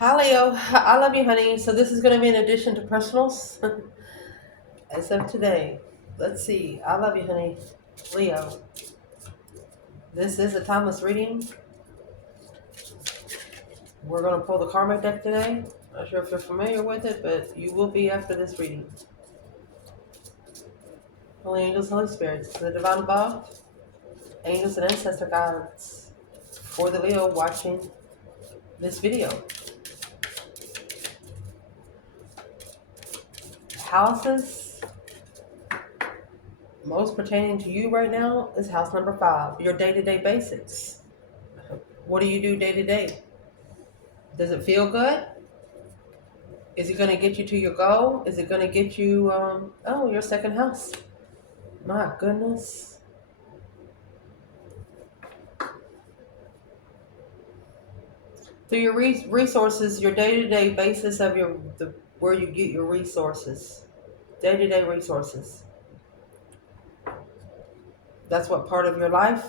Hi, Leo. I love you, honey. So this is going to be an addition to personals as of today. Let's see. I love you, honey. Leo. This is a timeless reading. We're going to pull the Karmic deck today. Not sure if you're familiar with it, but you will be after this reading. Holy angels, Holy spirits, the divine above, angels and ancestor guides for the Leo watching this video. Houses most pertaining to you right now is house number 5, your day-to-day basics. What do you do day to day? Does it feel good? Is it going to get you to your goal? Is it going to get you, your second house? My goodness. Through your resources, your day-to-day basis of where you get your resources. Day-to-day resources. That's what part of your life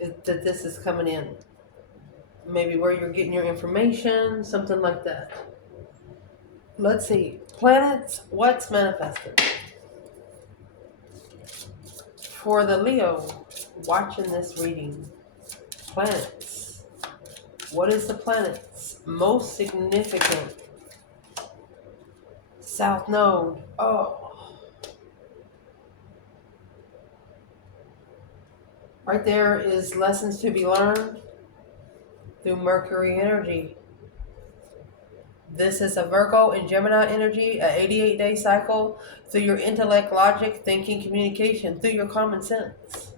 is that this is coming in. Maybe where you're getting your information, something like that. Let's see. Planets, what's manifested? For the Leo watching this reading, planets. What is the planet's most significant south node? Oh, right there is lessons to be learned through Mercury energy. This is a Virgo and Gemini energy, a 88-day cycle through your intellect, logic, thinking, communication, through your common sense.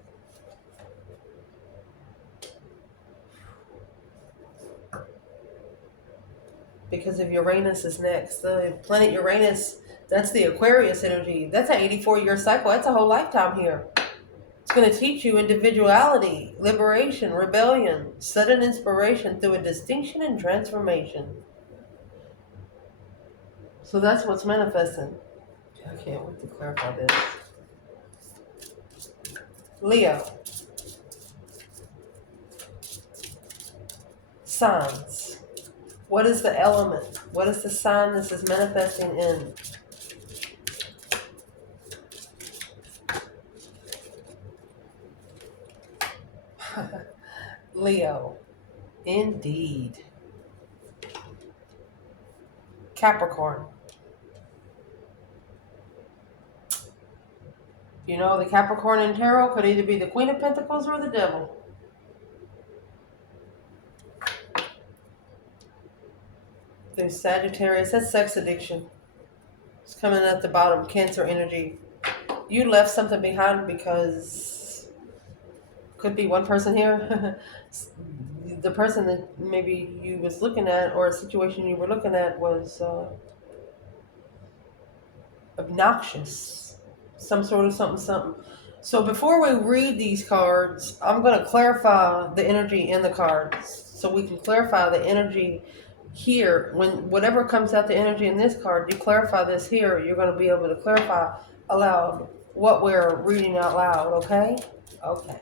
Because of Uranus is next. The planet Uranus, that's the Aquarius energy. That's an 84-year cycle. That's a whole lifetime here. It's going to teach you individuality, liberation, rebellion, sudden inspiration through a distinction and transformation. So that's what's manifesting. I can't wait to clarify this. Leo. Signs. What is the element? What is the sign this is manifesting in? Leo. Indeed. Capricorn. You know, the Capricorn in tarot could either be the Queen of Pentacles or the Devil. There's Sagittarius. That's sex addiction. It's coming at the bottom. Cancer energy. You left something behind because could be one person here. The person that maybe you was looking at or a situation you were looking at was obnoxious. Some sort of something. So before we read these cards, I'm going to clarify the energy in the cards so we can clarify the energy here. When whatever comes out the energy in this card, you clarify this here, you're going to be able to clarify aloud what we're reading out loud, okay? Okay.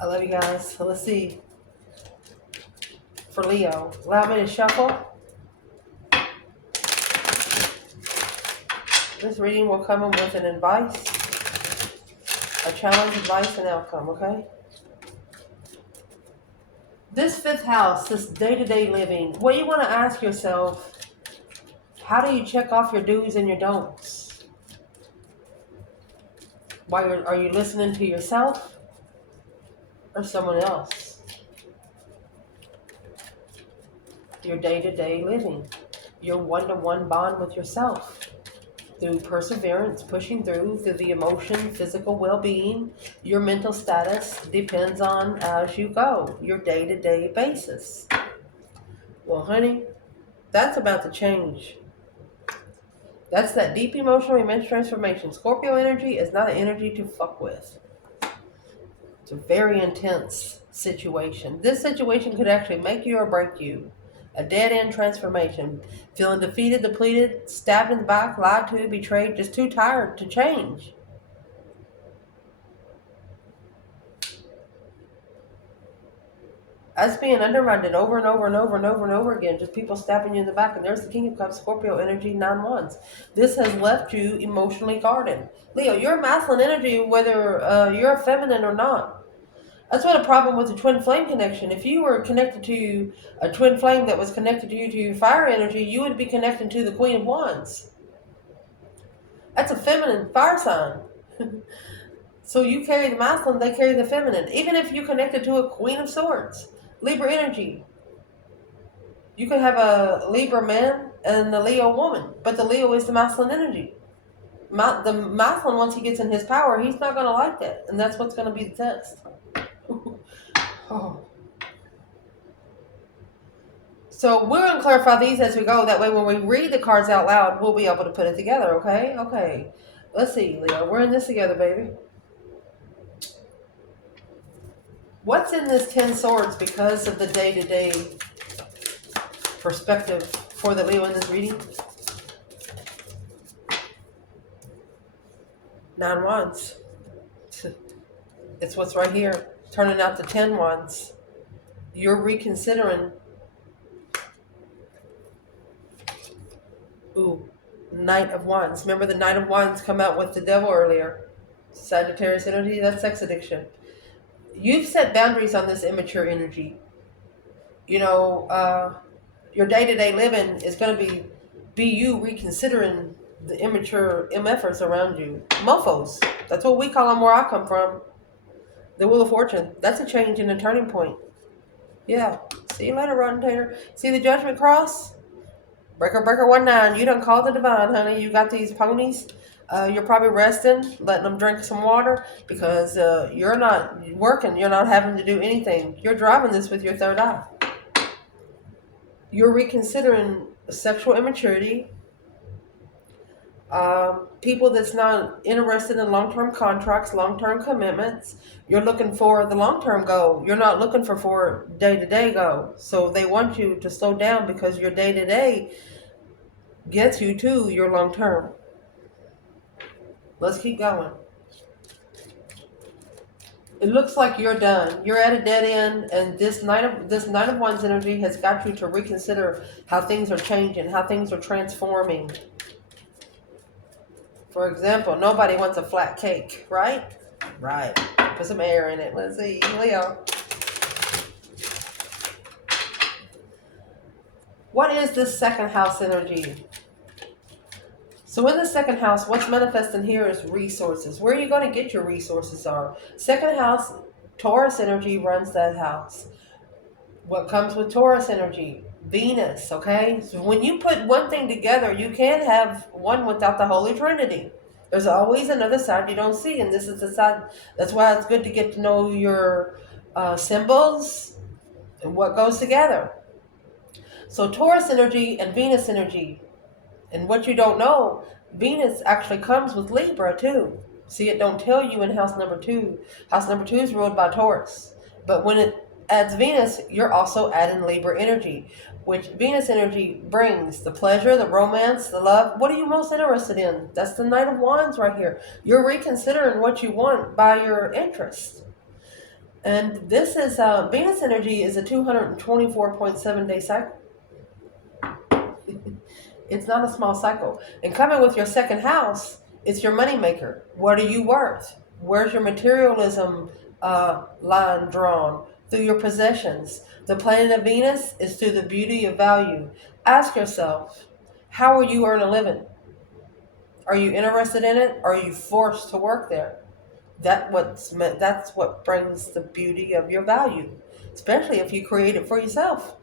I love you guys. So let's see. For Leo, allow me to shuffle. This reading will come in with an advice, a challenge, advice, and outcome, okay? This fifth house, this day-to-day living, what you want to ask yourself, how do you check off your do's and your don'ts? Are you listening to yourself or someone else? Your day-to-day living, your one-to-one bond with yourself. Through perseverance, pushing through the emotion, physical well-being, your mental status depends on as you go, your day-to-day basis. Well, honey, that's about to change. That's that deep emotional immense transformation. Scorpio energy is not an energy to fuck with. It's a very intense situation. This situation could actually make you or break you. A dead-end transformation. Feeling defeated, depleted, stabbed in the back, lied to, betrayed, just too tired to change. That's being undermined over and over and over and over and over again. Just people stabbing you in the back. And there's the King of Cups, Scorpio energy, 9-1s. This has left you emotionally guarded. Leo, you're masculine energy, whether you're a feminine or not. That's what a problem with the twin flame connection. If you were connected to a twin flame that was connected to you to fire energy, you would be connected to the Queen of Wands. That's a feminine fire sign. So you carry the masculine, they carry the feminine. Even if you connected to a Queen of Swords, Libra energy. You could have a Libra man and a Leo woman, but the Leo is the masculine energy. The masculine, once he gets in his power, he's not going to like that. And that's what's going to be the test. Oh. So we're going to clarify these as we go. That way when we read the cards out loud, we'll be able to put it together, okay? Okay. Let's see, Leo. We're in this together, baby. What's in this 10 swords because of the day-to-day perspective for the Leo in this reading? 9 wands. It's what's right here. Turning out the 10 wands. You're reconsidering. Ooh, Knight of Wands. Remember the Knight of Wands come out with the devil earlier. Sagittarius energy, that's sex addiction. You've set boundaries on this immature energy. You know, your day-to-day living is going to be you reconsidering the immature MFers around you. Mofos. That's what we call them where I come from. The Wheel of Fortune. That's a change and a turning point. Yeah. See you later, Rotten Tater. See the Judgment Cross? Breaker, breaker, 1-9. You done called the divine, honey. You got these ponies. You're probably resting, letting them drink some water because you're not working. You're not having to do anything. You're driving this with your third eye. You're reconsidering sexual immaturity. People that's not interested in long-term contracts, long-term commitments. You're looking for the long-term goal. You're not looking for day-to-day goal. So they want you to slow down because your day-to-day gets you to your long-term. Let's keep going. It looks like you're done. You're at a dead end, and this Knight of Wands energy has got you to reconsider how things are changing, how things are transforming. For example, nobody wants a flat cake, right? Right. Put some air in it. Let's see, Leo. What is this second house energy? So in the second house, what's manifesting here is resources. Where are you going to get your resources are? Second house, Taurus energy runs that house. What comes with Taurus energy? Venus, okay? So when you put one thing together, you can't have one without the Holy Trinity. There's always another side you don't see, and this is the side. That's why it's good to get to know your symbols and what goes together. So Taurus energy and Venus energy. And what you don't know, Venus actually comes with Libra too. See, it don't tell you in house number 2. House number 2 is ruled by Taurus. But when it adds Venus, you're also adding Libra energy, which Venus energy brings the pleasure, the romance, the love. What are you most interested in? That's the Knight of Wands right here. You're reconsidering what you want by your interest. And this is, Venus energy is a 224.7 day cycle. It's not a small cycle. And coming with your second house, it's your money maker. What are you worth? Where's your materialism line drawn? Through your possessions. The planet of Venus is through the beauty of value. Ask yourself, how will you earn a living? Are you interested in it? Or are you forced to work there? That's what brings the beauty of your value, especially if you create it for yourself.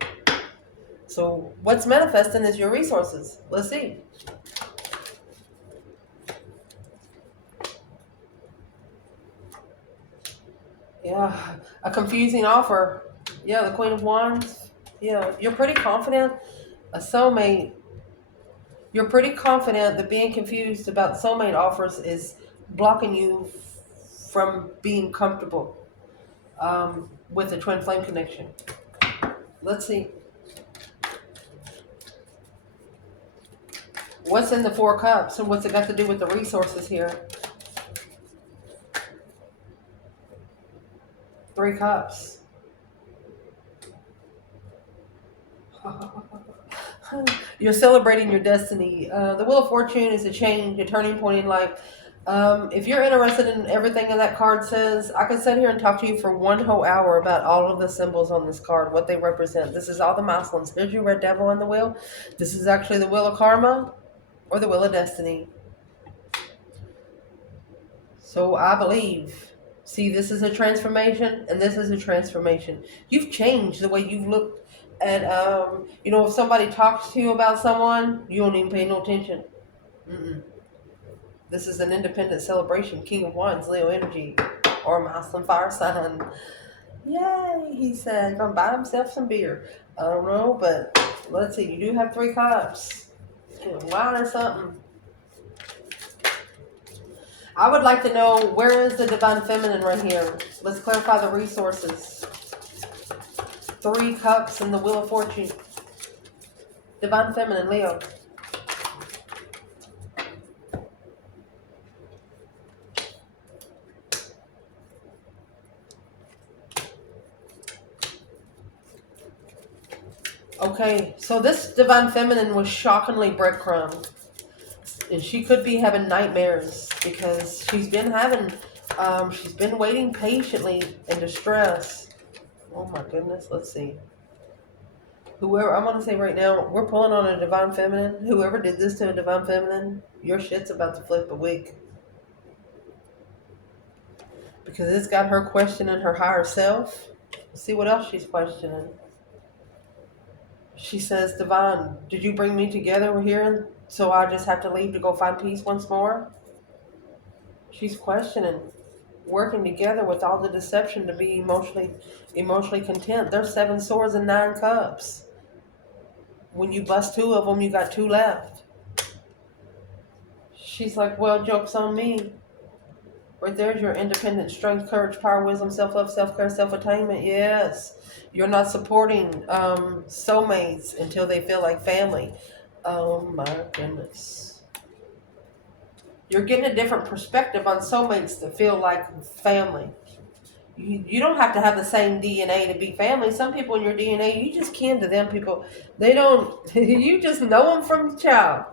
So what's manifesting is your resources. Let's see. Yeah, a confusing offer. Yeah, the Queen of Wands. Yeah, you're pretty confident. A soulmate. You're pretty confident that being confused about soulmate offers is blocking you from being comfortable with a twin flame connection. Let's see. What's in the 4 cups and what's it got to do with the resources here? 3 cups. You're celebrating your destiny. The Wheel of Fortune is a change, a turning point in life. If you're interested in everything that card says, I could sit here and talk to you for one whole hour about all of the symbols on this card, what they represent. This is all the milestones. Here's your red devil on the wheel. This is actually the Wheel of Karma or the Wheel of Destiny. So I believe, see, this is a transformation and this is a transformation. You've changed the way you've looked at, if somebody talks to you about someone, you don't even pay no attention. Mm-mm. This is an independent celebration. King of Wands, Leo energy, or Muslim fire sign. Yay, he said. Gonna buy himself some beer. I don't know, but let's see. You do have 3 cups. Wine or something. I would like to know, where is the Divine Feminine right here? Let's clarify the resources. 3 cups in the Wheel of Fortune. Divine Feminine, Leo. Okay, so this Divine Feminine was shockingly breadcrumbed. And she could be having nightmares because she's been waiting patiently in distress. Oh my goodness, let's see. Whoever, I'm going to say right now, we're pulling on a Divine Feminine. Whoever did this to a Divine Feminine, your shit's about to flip a wig. Because it's got her questioning her higher self. Let's see what else she's questioning. She says, Divine, did you bring me together here so I just have to leave to go find peace once more? She's questioning, working together with all the deception to be emotionally content. There's 7 swords and 9 cups. When you bust 2 of them, you got 2 left. She's like, well, joke's on me. Right there's your independent strength, courage, power, wisdom, self-love, self-care, self-attainment. Yes. You're not supporting soulmates until they feel like family. Oh my goodness. You're getting a different perspective on soulmates that feel like family. You don't have to have the same DNA to be family. Some people in your DNA, you just kin to them people. They don't, you just know them from the child.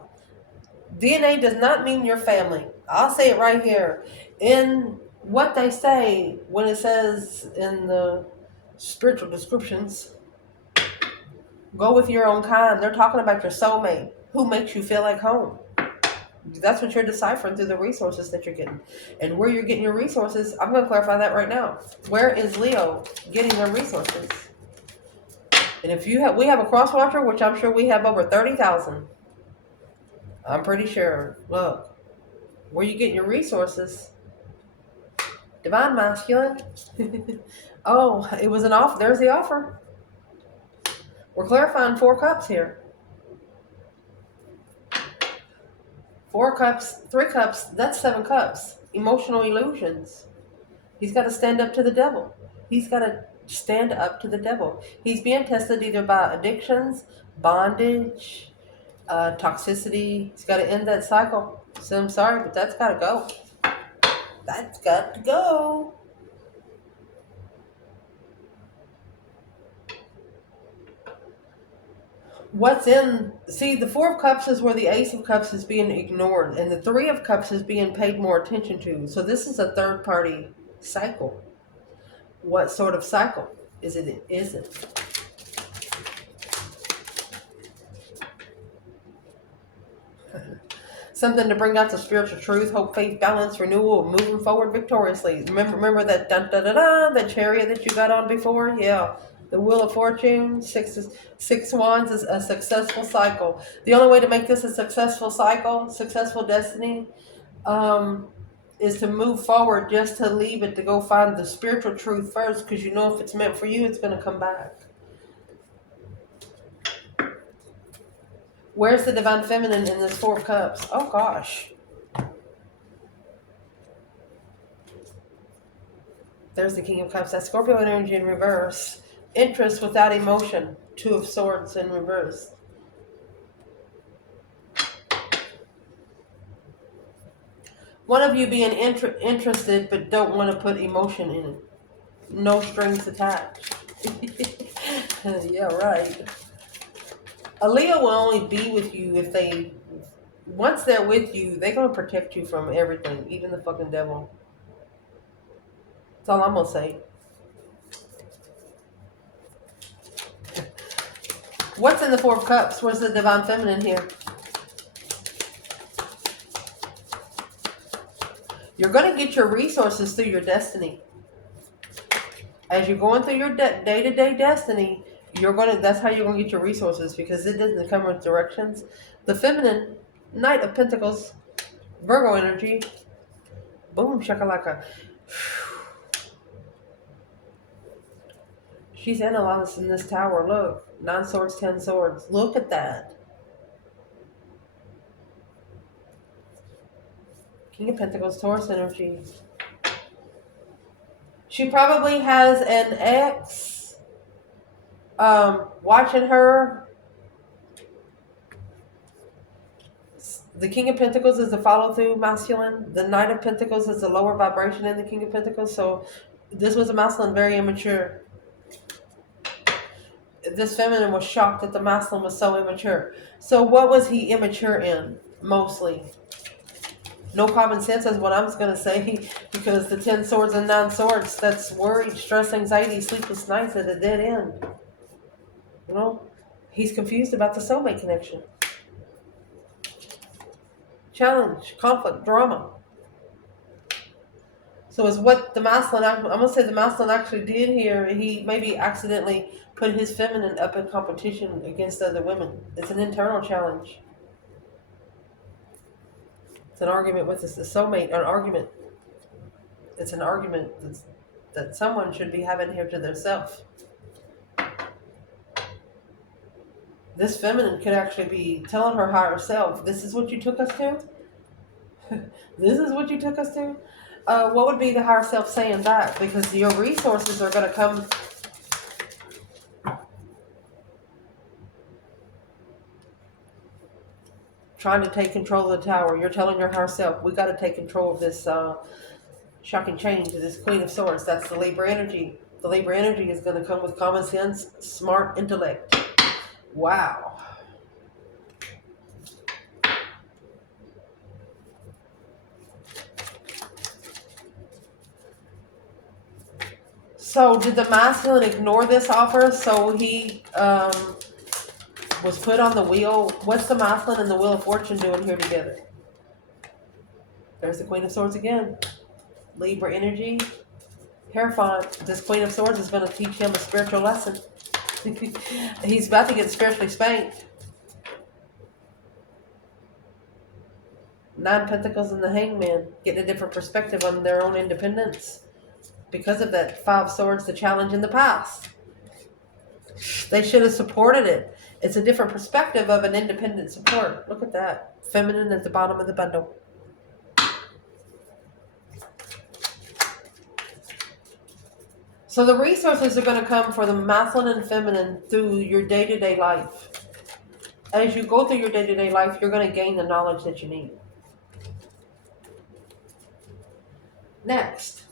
DNA does not mean your family. I'll say it right here. In what they say, when it says in the spiritual descriptions, go with your own kind. They're talking about your soulmate. Who makes you feel like home? That's what you're deciphering through the resources that you're getting. And where you're getting your resources, I'm going to clarify that right now. Where is Leo getting their resources? And if we have a cross watcher, which I'm sure we have over 30,000. I'm pretty sure. Look, where you getting your resources? Divine Masculine. Oh, it was an offer. There's the offer. We're clarifying 4 cups here. 4 cups, 3 cups, that's 7 cups. Emotional illusions. He's got to stand up to the devil. He's got to stand up to the devil. He's being tested either by addictions, bondage, toxicity. He's got to end that cycle. So I'm sorry, but that's got to go. That's got to go. The 4 of Cups is where the Ace of Cups is being ignored, and the 3 of Cups is being paid more attention to. So this is a third party cycle. What sort of cycle is it? Something to bring out the spiritual truth, hope, faith, balance, renewal, moving forward victoriously. Remember that that chariot that you got on before? Yeah. The Wheel of Fortune, 6 wands is a successful cycle. The only way to make this a successful cycle, successful destiny, is to move forward, just to leave it, to go find the spiritual truth first, because you know if it's meant for you, it's going to come back. Where's the Divine Feminine in this 4 of Cups? Oh, gosh. There's the King of Cups. That's Scorpio energy in reverse. Interest without emotion. 2 of Swords in reverse. One of you being interested but don't want to put emotion in it. No strings attached. Yeah, right. A Leo will only be with you if they, once they're with you, they're going to protect you from everything, even the fucking devil. That's all I'm going to say. What's in the Four of Cups? Where's the Divine Feminine here? You're going to get your resources through your destiny. As you're going through your day-to-day destiny, that's how you're going to get your resources, because it doesn't come with directions. The feminine, Knight of Pentacles, Virgo energy. Boom, shakalaka. She's analyzing this tower. Look, 9 swords, 10 swords. Look at that. King of Pentacles, Taurus energy. She probably has an ex watching her. The King of Pentacles is the follow-through masculine. The Knight of Pentacles is the lower vibration in the King of Pentacles. So this was a masculine, very immature. This feminine was shocked that the masculine was so immature. So what was he immature in? Mostly. No common sense is what I'm going to say, because the 10 swords and 9 swords, that's worried, stress, anxiety, sleepless nights at a dead end. You know? He's confused about the soulmate connection. Challenge, conflict, drama. So is what the masculine, I'm going to say the masculine actually did here, he maybe accidentally put his feminine up in competition against other women. It's an internal challenge. It's an argument with the soulmate, an argument. It's an argument that someone should be having here to themselves. This feminine could actually be telling her higher self, this is what you took us to? This is what you took us to? What would be the higher self saying back? Because your resources are going to come. Trying to take control of the tower. You're telling your higher self, we got to take control of this shocking change, this Queen of Swords. That's the Libra energy. The Libra energy is going to come with common sense, smart intellect. Wow. So did the masculine ignore this offer? So he was put on the wheel. What's the masculine and the Wheel of Fortune doing here together? There's the Queen of Swords again. Libra energy. Hierophant. This Queen of Swords is going to teach him a spiritual lesson. He's about to get spiritually spanked. 9 Pentacles and the Hangman. Getting a different perspective on their own independence. Because of that 5 Swords, the challenge in the past. They should have supported it. It's a different perspective of an independent support. Look at that. Feminine at the bottom of the bundle. So the resources are going to come for the masculine and feminine through your day-to-day life. As you go through your day-to-day life, you're going to gain the knowledge that you need. Next,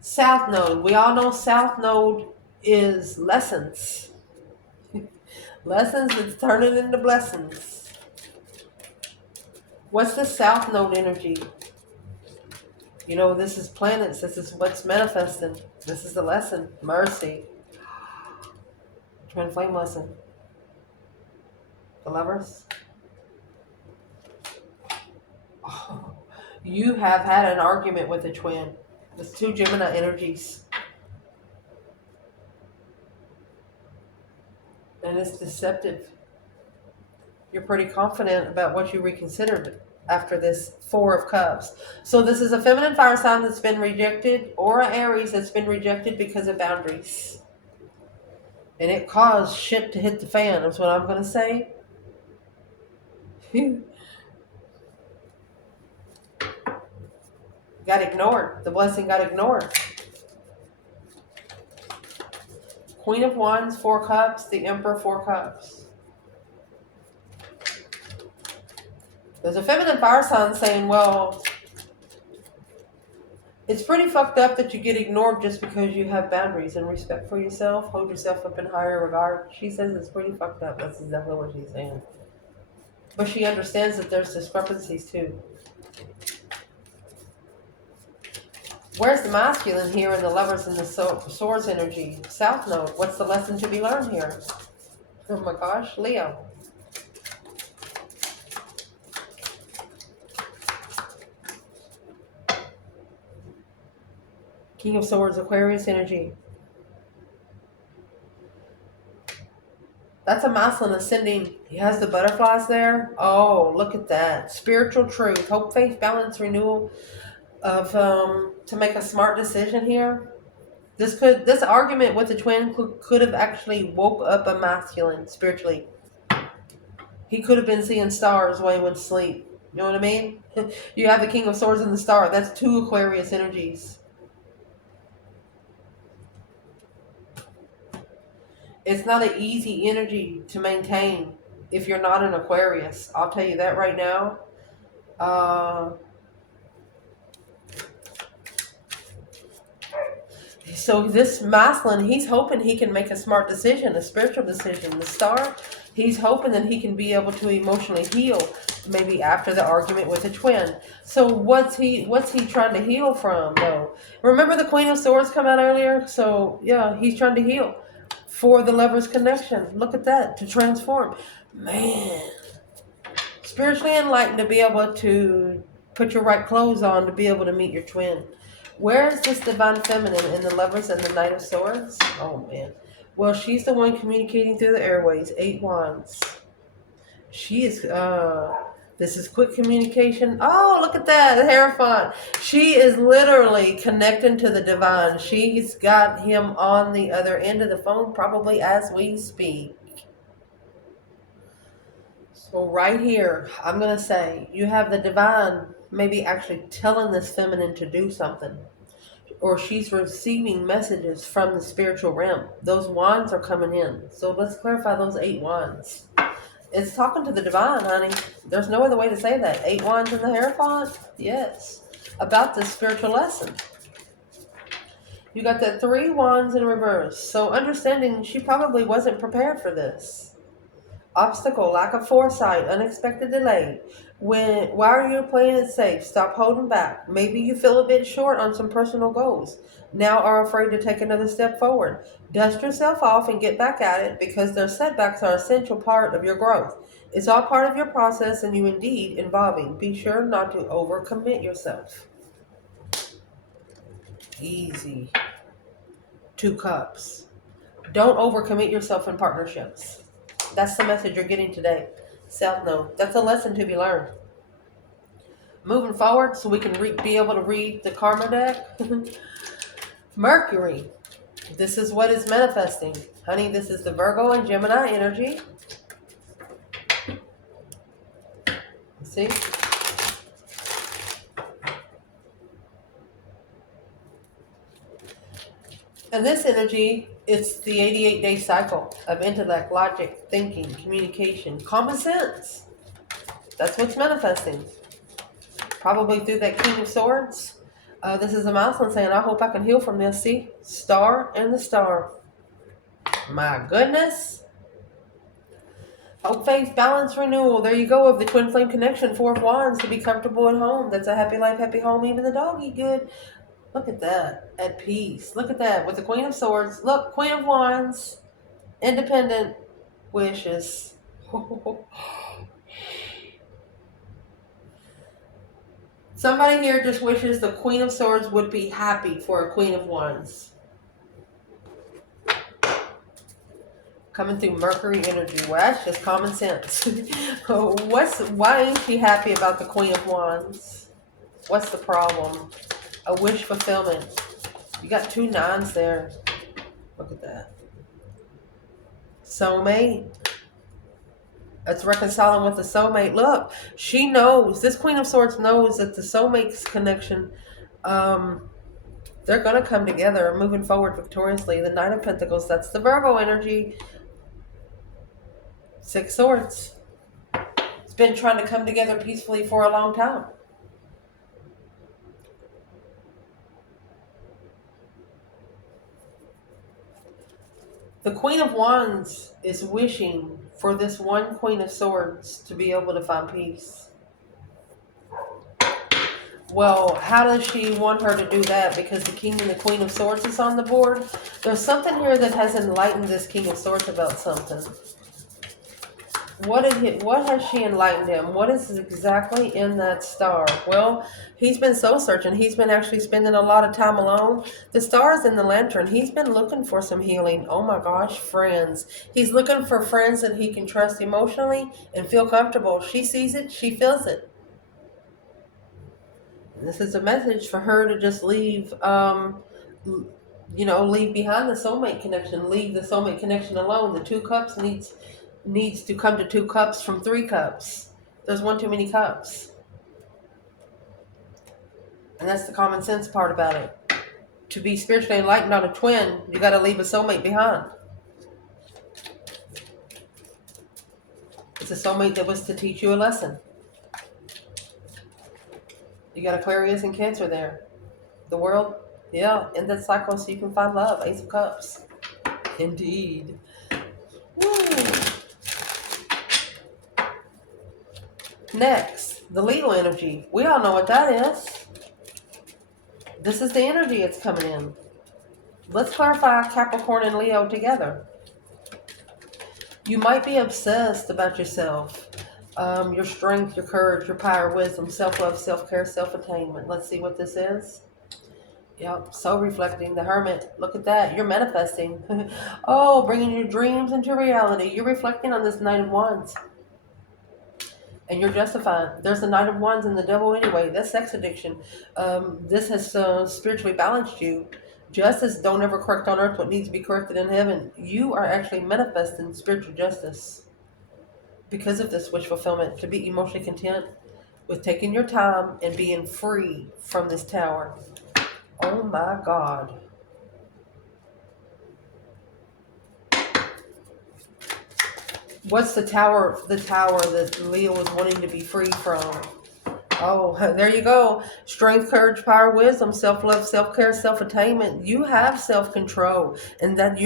South Node. We all know South Node is lessons. Lessons that's turning into blessings. What's the South Node energy? You know, this is planets. This is what's manifesting. This is the lesson. Mercy. Twin flame lesson. The Lovers. Oh, you have had an argument with a twin. There's 2 Gemini energies. And it's deceptive. You're pretty confident about what you reconsidered after this 4 of Cups. So this is a feminine fire sign that's been rejected, or an Aries that's been rejected because of boundaries. And it caused shit to hit the fan, is what I'm going to say. Got ignored. The blessing got ignored. Queen of Wands, 4 Cups. The Emperor, 4 Cups. There's a feminine fire sign saying, well, It's pretty fucked up that you get ignored just because you have boundaries and respect for yourself. Hold yourself up in higher regard. She says it's pretty fucked up. That's exactly what she's saying. But she understands that there's discrepancies too. Where's the masculine here in the lovers and the swords energy? South node. What's the lesson to be learned here? Oh my gosh, Leo. King of Swords, Aquarius energy. That's a masculine ascending. He has the butterflies there. Oh, look at that. Spiritual truth, hope, faith, balance, renewal of to make a smart decision here. This argument with the twin could have actually woke up a masculine spiritually. He could have been seeing stars while he went to sleep. You know what I mean? You have the King of Swords and the Star. That's two Aquarius energies. It's not an easy energy to maintain if you're not an Aquarius. I'll tell you that right now. So this masculine, he's hoping he can make a smart decision, a spiritual decision. The Star, he's hoping that he can be able to emotionally heal, maybe after the argument with the twin. So what's he trying to heal from though? Remember the Queen of Swords come out earlier? So yeah, he's trying to heal for the lover's connection. Look at that, to transform. Man, spiritually enlightened to be able to put your right clothes on to be able to meet your twin. Where is this divine feminine in the lovers and the Knight of Swords? Oh man. Well, she's the one communicating through the airways. 8 wands. She is this is quick communication. Oh, look at that, the Hierophant. She is literally connecting to the divine. She's got him on the other end of the phone, probably as we speak. So right here, I'm going to say, you have the divine maybe actually telling this feminine to do something. Or she's receiving messages from the spiritual realm. Those wands are coming in. So let's clarify those 8 wands. It's talking to the divine, honey. There's no other way to say that. 8 wands in the Hierophant? Yes. About this spiritual lesson. You got that 3 wands in reverse. So understanding she probably wasn't prepared for this. Obstacle, lack of foresight, unexpected delay. Why are you playing it safe? Stop holding back. Maybe you feel a bit short on some personal goals. Now are afraid to take another step forward. Dust yourself off and get back at it because their setbacks are an essential part of your growth. It's all part of your process and you indeed involving. Be sure not to overcommit yourself. Easy. 2 cups. Don't overcommit yourself in partnerships. That's the message you're getting today. South Node. That's a lesson to be learned. Moving forward, so we can be able to read the Karma deck. Mercury. This is what is manifesting. Honey, this is the Virgo and Gemini energy. See? And this energy, it's the 88-day cycle of intellect, logic, thinking, communication, common sense. That's what's manifesting. Probably through that King of Swords. This is a masculine saying, I hope I can heal from this. See? Star and the Star. My goodness. Hope, faith, balance, renewal. There you go of the twin flame connection. 4 of wands to be comfortable at home. That's a happy life, happy home. Even the doggy good. Look at that. At peace. Look at that. With the Queen of Swords. Look, Queen of Wands. Independent wishes. Somebody here just wishes the Queen of Swords would be happy for a Queen of Wands. Coming through Mercury energy. Well, that's just common sense. Why ain't she happy about the Queen of Wands? What's the problem? A wish fulfillment. You got 2 9s there. Look at that. Soulmate. It's reconciling with the soulmate. Look, she knows. This Queen of Swords knows that the soulmate's connection, they're going to come together moving forward victoriously. The Knight of Pentacles, that's the Virgo energy. 6 Swords. It's been trying to come together peacefully for a long time. The Queen of Wands is wishing for this one Queen of Swords to be able to find peace. Well, how does she want her to do that? Because the King and the Queen of Swords is on the board. There's something here that has enlightened this King of Swords about something. What has she enlightened him? What is exactly in that star? Well, he's been soul searching. He's been actually spending a lot of time alone. The star is in the lantern. He's been looking for some healing. Oh my gosh, friends. He's looking for friends that he can trust emotionally and feel comfortable. She sees it. She feels it. This is a message for her to just leave, leave behind the soulmate connection. Leave the soulmate connection alone. The 2 cups needs to come to 2 cups from 3 cups. There's one too many cups. And that's the common sense part about it. To be spiritually enlightened on a twin, you got to leave a soulmate behind. It's a soulmate that was to teach you a lesson. You got Aquarius and Cancer there. The world, yeah, in that cycle so you can find love. Ace of Cups. Indeed. Woo. Next, the Leo energy. We all know what that is. This is the energy it's coming in. Let's clarify Capricorn and Leo together. You might be obsessed about yourself, your strength, your courage, your power, wisdom, self-love, self-care, self-attainment. Let's see what this is. Yep, so reflecting, the Hermit. Look at that. You're manifesting. Oh, bringing your dreams into reality. You're reflecting on this Knight of Wands. And you're justifying. There's the Knight of Wands and the Devil anyway. That's sex addiction. This has spiritually balanced you. Justice don't ever correct on earth what needs to be corrected in heaven. You are actually manifesting spiritual justice because of this wish fulfillment, to be emotionally content with taking your time and being free from this tower. Oh my God. What's the tower? The tower that Leo is wanting to be free from. Oh, there you go. Strength, courage, power, wisdom, self-love, self-care, self-attainment. You have self-control, and that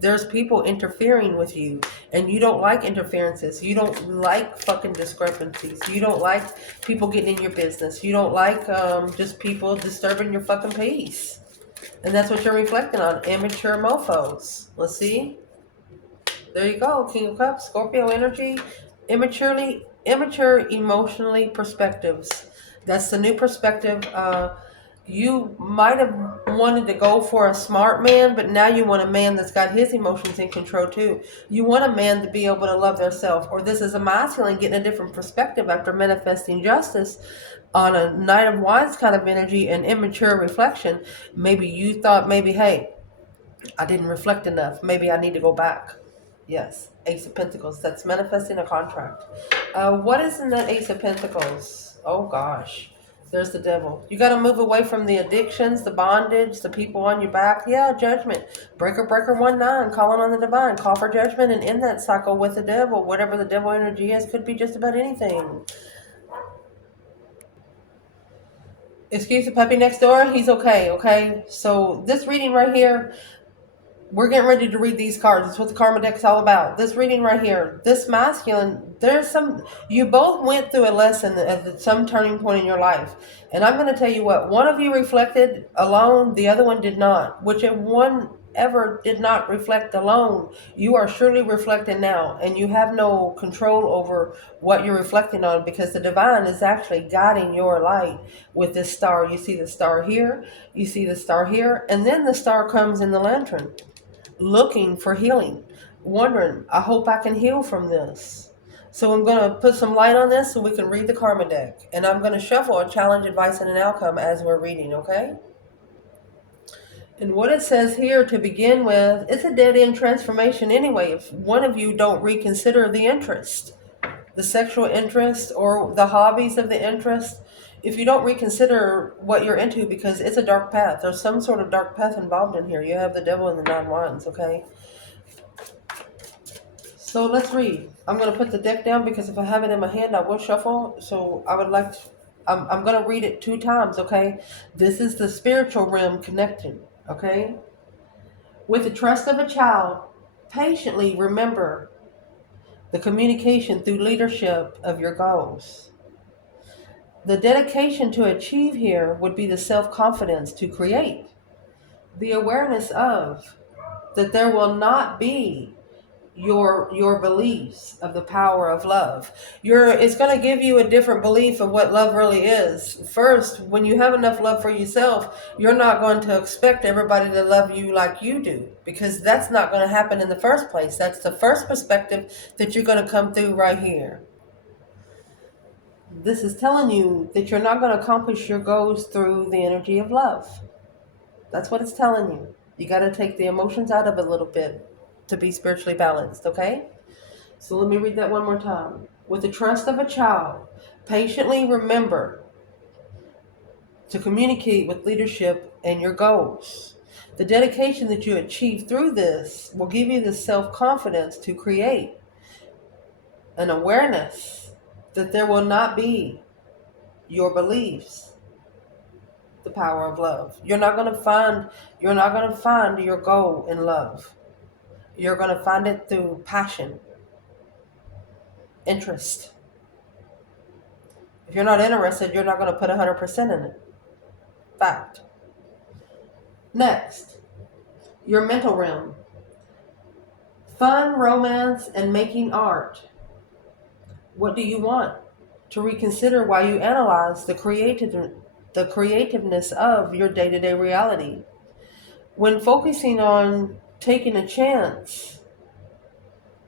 there's people interfering with you, and you don't like interferences. You don't like fucking discrepancies. You don't like people getting in your business. You don't like just people disturbing your fucking peace. And that's what you're reflecting on. Immature mofos. Let's see. There you go. King of Cups, Scorpio energy. Immature emotionally perspectives. That's the new perspective. You might have wanted to go for a smart man, but now you want a man that's got his emotions in control too. You want a man to be able to love theirself. Or this is a masculine getting a different perspective after manifesting justice on a Knight of Wands kind of energy and immature reflection. Maybe you thought, hey, I didn't reflect enough. Maybe I need to go back. Yes, Ace of Pentacles. That's manifesting a contract. What is in that Ace of Pentacles? Oh gosh, there's the Devil. You got to move away from the addictions, the bondage, the people on your back. Yeah, judgment. Breaker 1-9, calling on the divine. Call for judgment and end that cycle with the Devil. Whatever the Devil energy is, could be just about anything. Excuse the puppy next door. He's okay, okay? So this reading right here, we're getting ready to read these cards. That's what the Karma deck is all about. This reading right here, this masculine, you both went through a lesson at some turning point in your life. And I'm going to tell you what, one of you reflected alone, the other one did not. Whichever one ever did not reflect alone, you are surely reflecting now. And you have no control over what you're reflecting on, because the divine is actually guiding your light with this star. You see the star here, you see the star here, and then the star comes in the lantern. Looking for healing, wondering, I hope I can heal from this. So I'm going to put some light on this so we can read the Karma deck. And I'm going to shuffle a challenge, advice, and an outcome as we're reading, okay? And what it says here to begin with, it's a dead-end transformation anyway. If one of you don't reconsider the interest, the sexual interest or the hobbies of the interest, if you don't reconsider what you're into, because it's a dark path. There's some sort of dark path involved in here. You have the Devil and the 9 Wands, okay? So let's read. I'm going to put the deck down because if I have it in my hand, I will shuffle. So I would like to, I'm going to read it 2 times, okay? This is the spiritual realm connecting, okay? With the trust of a child, Patiently remember the communication through leadership of your goals. The dedication to achieve here would be the self-confidence to create, the awareness of that there will not be your beliefs of the power of love. It's going to give you a different belief of what love really is. First, when you have enough love for yourself, you're not going to expect everybody to love you like you do, because that's not going to happen in the first place. That's the first perspective that you're going to come through right here. This is telling you that you're not going to accomplish your goals through the energy of love. That's what it's telling you. You got to take the emotions out of it a little bit to be spiritually balanced, okay? So let me read that one more time. With the trust of a child, patiently remember to communicate with leadership and your goals. The dedication that you achieve through this will give you the self-confidence to create an awareness that there will not be your beliefs, the power of love. You're not going to find your goal in love. You're going to find it through passion, interest. If you're not interested, you're not going to put 100% in it. Fact. Next, your mental realm. Fun, romance, and making art. What do you want? To reconsider why you analyze the creativeness of your day-to-day reality. When focusing on taking a chance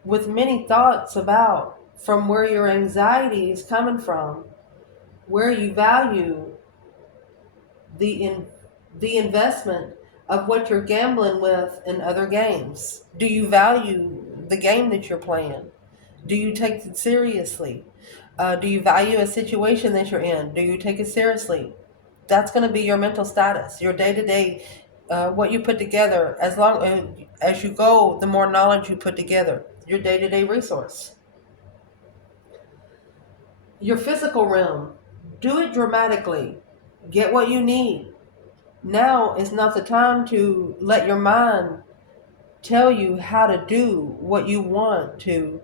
with many thoughts about from where your anxiety is coming from, where you value the investment of what you're gambling with in other games. Do you value the game that you're playing? Do you take it seriously? Do you value a situation that you're in? Do you take it seriously? That's going to be your mental status, your day-to-day, what you put together. As long as you go, the more knowledge you put together, your day-to-day resource. Your physical realm, do it dramatically. Get what you need. Now is not the time to let your mind tell you how to do what you want to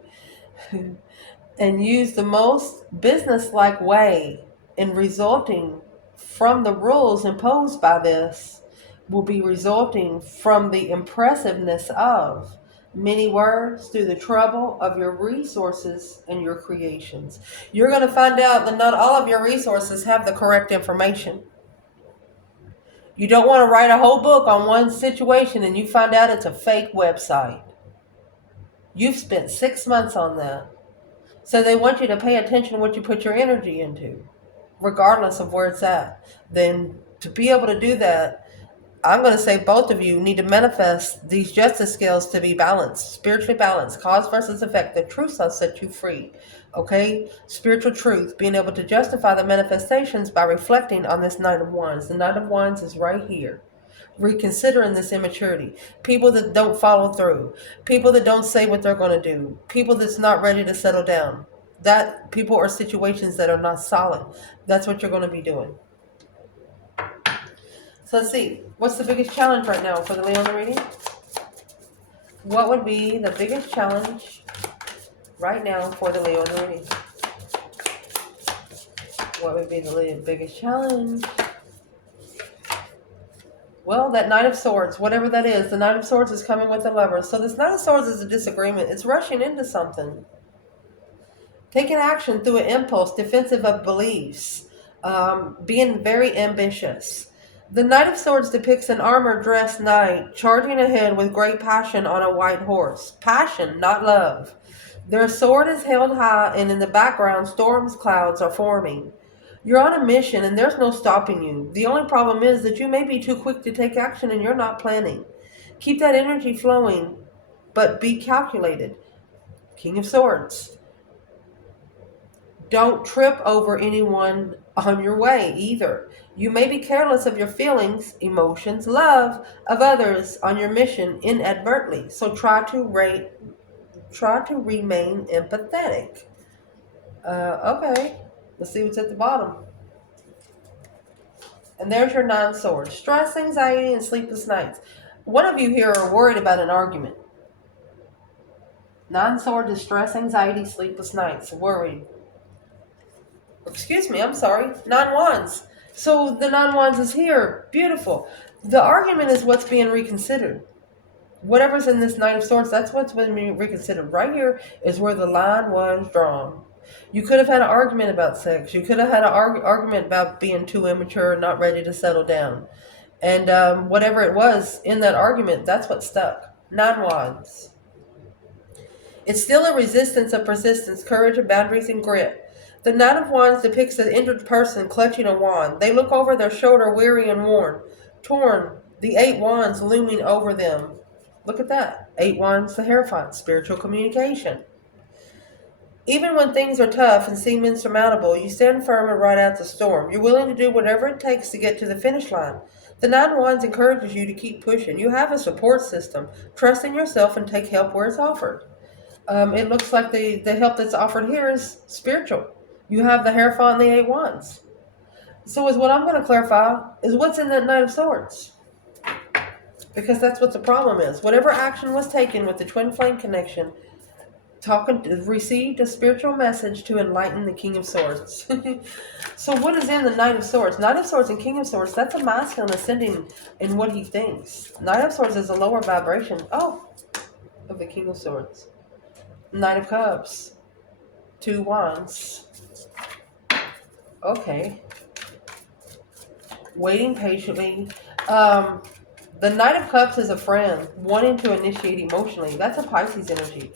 and use the most business-like way in resulting from the rules imposed by this will be resulting from the impressiveness of many words through the trouble of your resources and your creations. You're going to find out that not all of your resources have the correct information. You don't want to write a whole book on one situation and you find out it's a fake website. You've spent 6 months on that. So they want you to pay attention to what you put your energy into, regardless of where it's at. Then to be able to do that, I'm going to say both of you need to manifest these justice skills to be balanced, spiritually balanced, cause versus effect. The truth shall set you free. Okay? Spiritual truth, being able to justify the manifestations by reflecting on this Knight of Wands. The Knight of Wands is right here. Reconsidering this immaturity. People that don't follow through. People that don't say what they're going to do. People that's not ready to settle down. That people or situations that are not solid. That's what you're going to be doing. So let's see. What's the biggest challenge right now for the Leo in the reading? What would be the biggest challenge right now for the Leo in the reading? What would be the biggest challenge? Well, that Knight of Swords, whatever that is, the Knight of Swords is coming with the Lovers. So this Knight of Swords is a disagreement. It's rushing into something. Taking action through an impulse, defensive of beliefs, being very ambitious. The Knight of Swords depicts an armor-dressed knight charging ahead with great passion on a white horse. Passion, not love. Their sword is held high, and in the background, storm clouds are forming. You're on a mission and there's no stopping you. The only problem is that you may be too quick to take action and you're not planning. Keep that energy flowing, but be calculated. King of Swords. Don't trip over anyone on your way either. You may be careless of your feelings, emotions, love of others on your mission inadvertently. So try to remain empathetic. Okay. Let's see what's at the bottom. And there's your 9 swords. Stress, anxiety, and sleepless nights. One of you here are worried about an argument. Non-sword, distress, anxiety, sleepless nights, worry. Excuse me, I'm sorry. Non-wands. So the non-wands is here. Beautiful. The argument is what's being reconsidered. Whatever's in this Knight of Swords, that's what's been reconsidered. Right here is where the line was drawn. You could have had an argument about sex. You could have had an argument about being too immature, not ready to settle down. And whatever it was in that argument, that's what stuck. Non-wands. It's still a resistance of persistence, courage, and boundaries and grit. The Knight of Wands depicts an injured person clutching a wand. They look over their shoulder, weary and worn. Torn, the 8 wands looming over them. Look at that. 8 wands, the Hierophant, spiritual communication. Even when things are tough and seem insurmountable, you stand firm and ride out the storm. You're willing to do whatever it takes to get to the finish line. The 9 of Wands encourages you to keep pushing. You have a support system. Trust in yourself and take help where it's offered. It looks like the help that's offered here is spiritual. You have the Hierophant and the 8 wands. So is what I'm going to clarify is what's in that Knight of Swords. Because that's what the problem is. Whatever action was taken with the twin flame connection, received a spiritual message to enlighten the King of Swords. So what is in the Knight of Swords? Knight of Swords and King of Swords, that's a masculine ascending in what he thinks. Knight of Swords is a lower vibration. Oh, of the King of Swords. Knight of Cups. 2 wands. Okay. Waiting patiently. The Knight of Cups is a friend wanting to initiate emotionally. That's a Pisces energy.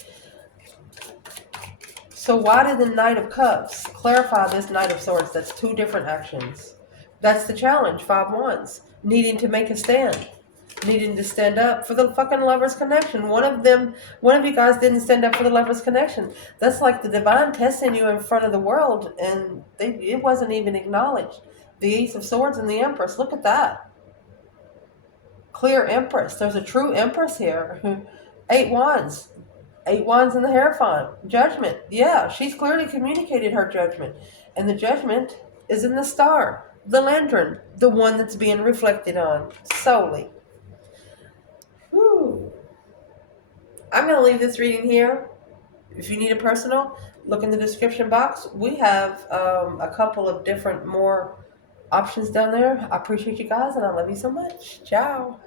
So why did the Knight of Cups clarify this Knight of Swords? That's 2 different actions. That's the challenge. 5 wands. Needing to make a stand. Needing to stand up for the fucking Lover's Connection. One of you guys didn't stand up for the Lover's Connection. That's like the divine testing you in front of the world, and it wasn't even acknowledged. The Ace of Swords and the Empress. Look at that. Clear Empress. There's a true Empress here. 8 wands. 8 wands in the Hierophant. Judgment. Yeah, she's clearly communicated her judgment. And the judgment is in the star. The lantern. The one that's being reflected on. Solely. Whew. I'm going to leave this reading here. If you need a personal, look in the description box. We have a couple of different more options down there. I appreciate you guys and I love you so much. Ciao.